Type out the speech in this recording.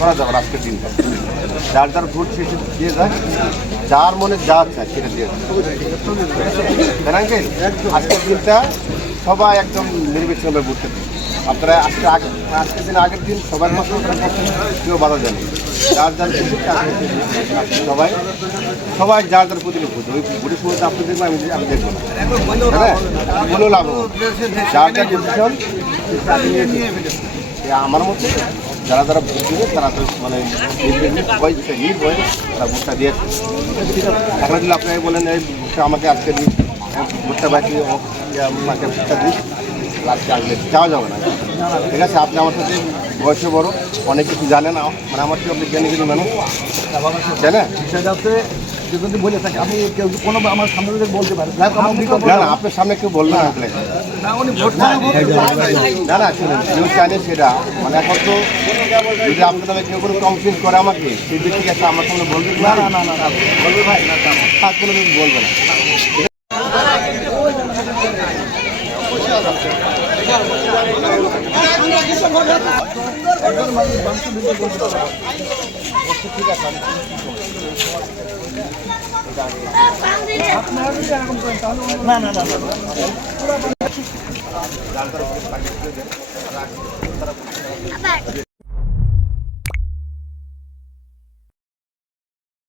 করা যাবে আজকের দিনটা। যার যার ভোট শেষে দিয়ে যায়, যার মনে যা চায় সেটা দিয়ে যায়? আজকের দিনটা সবাই একদম নির্বিচ্ছিন্নভাবে ভোট আপনারা আজকে আগে আজকের দিন আগের দিন সবার মতো কেউ বাধা দেয়নি। যার যার সবাই সবাই যার যার প্রতি ভোট ওই ভোটের সময় আপনি দেখবেন আমি আমি দেখব না। হ্যাঁ কোনো লাভ যার যার আমার মতে যারা যারা ভোট দেবে তারা তো মানে হয়ে তারা ভোটটা দিয়েছে। এখন যদি আপনি বলেন এই ভোটটা আমাকে আজকে দিন ভোটটা বাকি আমাকে ভোটটা দিন আজকে আসলে যাওয়া যাবে না। ঠিক আছে আপনি আমার সাথে বয়সে বড় অনেক কিছু জানেন মানে আমার কি আপনি জ্ঞানী কিছু মানুষ জানেন সেটা হচ্ছে যে যদি বলে থাকে আমি কেউ কোনো আমার সামনে বলতে পারে যাই হোক, আমার না না আপনার সামনে কেউ বলবেন না। আসলে না উনি না না না শুনুন নিউজ চ্যানেল সেটা মানে এখন তো যদি আপনার কেউ কোনো কমপ্লেন করে আমাকে সেই ব্যক্তি কাছে আমার সামনে বলবে না না না না বলবে ভাই না থাক কোনো বলবে না না না না। না